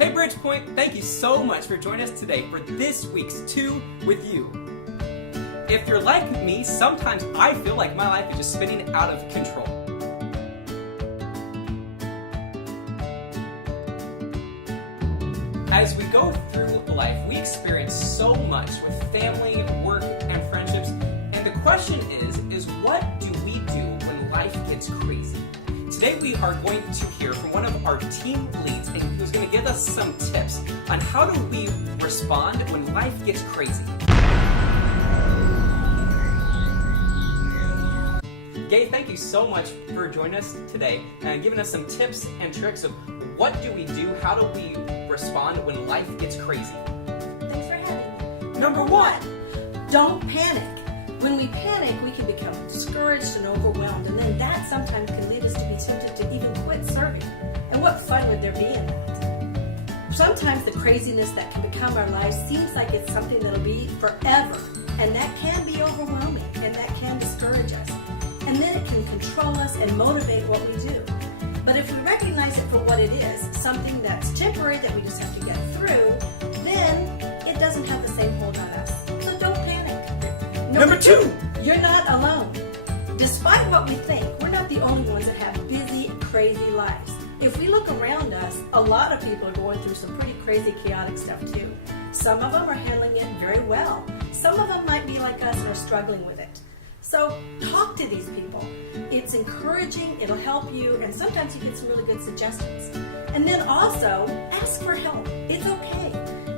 Hey Bridgepoint, thank you so much for joining us today for this week's 2 with You. If you're like me, sometimes I feel like my life is just spinning out of control. As we go through life, we experience so much with family, work, and friendships, and the question is what do we do when life gets crazy? Today we are going to hear from one of our team leads who's going to give us some tips on how do we respond when life gets crazy. Gabe, thank you so much for joining us today and giving us some tips and tricks of what do we do, how do we respond when life gets crazy. Thanks for having me. Number 1, don't panic. When we panic, we can become discouraged and overwhelmed, and then that sometimes can lead us to be tempted to even quit serving. And what fun would there be in that? Sometimes the craziness that can become our lives seems like it's something that'll be forever, and that can be overwhelming, and that can discourage us. And then it can control us and motivate what we do. But if we recognize it for what it is, something that's temporary that we just have to get through, then it doesn't have the same hold on us. So don't panic. Number 2, you're not alone. Despite what we think, we're not the only ones that have busy, crazy lives. If we look around us, a lot of people are going through some pretty crazy, chaotic stuff too. Some of them are handling it very well. Some of them might be like us and are struggling with it. So talk to these people. It's encouraging, it'll help you, and sometimes you get some really good suggestions. And then also, ask for help. It's okay.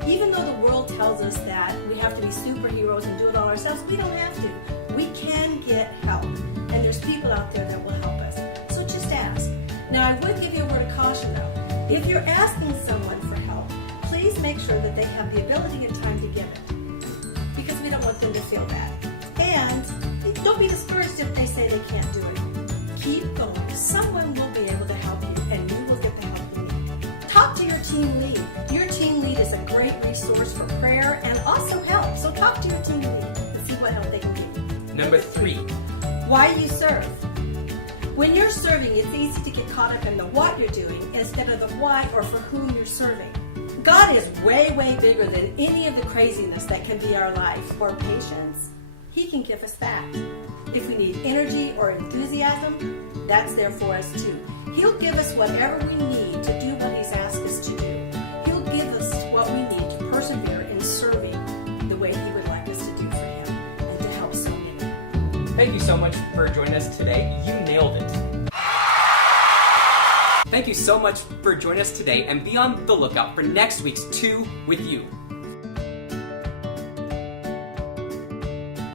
Even though the world tells us that we have to be superheroes and do it all ourselves, we don't have to. We can get help. And there's people out there that will help us. So just ask. Now, I would give you a word of caution though. If you're asking someone for help, please make sure that they have the ability and time to give it. Because we don't want them to feel bad. And don't be discouraged if they say they can't do it. Keep going. Someone will be able to help you, and you will get the help you need. Talk to your team lead. Your team lead is a great resource for prayer and also help. So talk to your team lead and see what help they can give you. Number 3, why you serve. When you're serving, it's easy to get caught up in the what you're doing instead of the why or for whom you're serving. God is way, way bigger than any of the craziness that can be our life or patience. He can give us that. If we need energy or enthusiasm, that's there for us too. He'll give us whatever we need to do what He's asked us to do. He'll give us what we need to persevere in serving the way He would like us to do for Him and to help so many. thank you so much for joining us today. You nailed it. Thank you so much for joining us today, and be on the lookout for next week's 2 with You.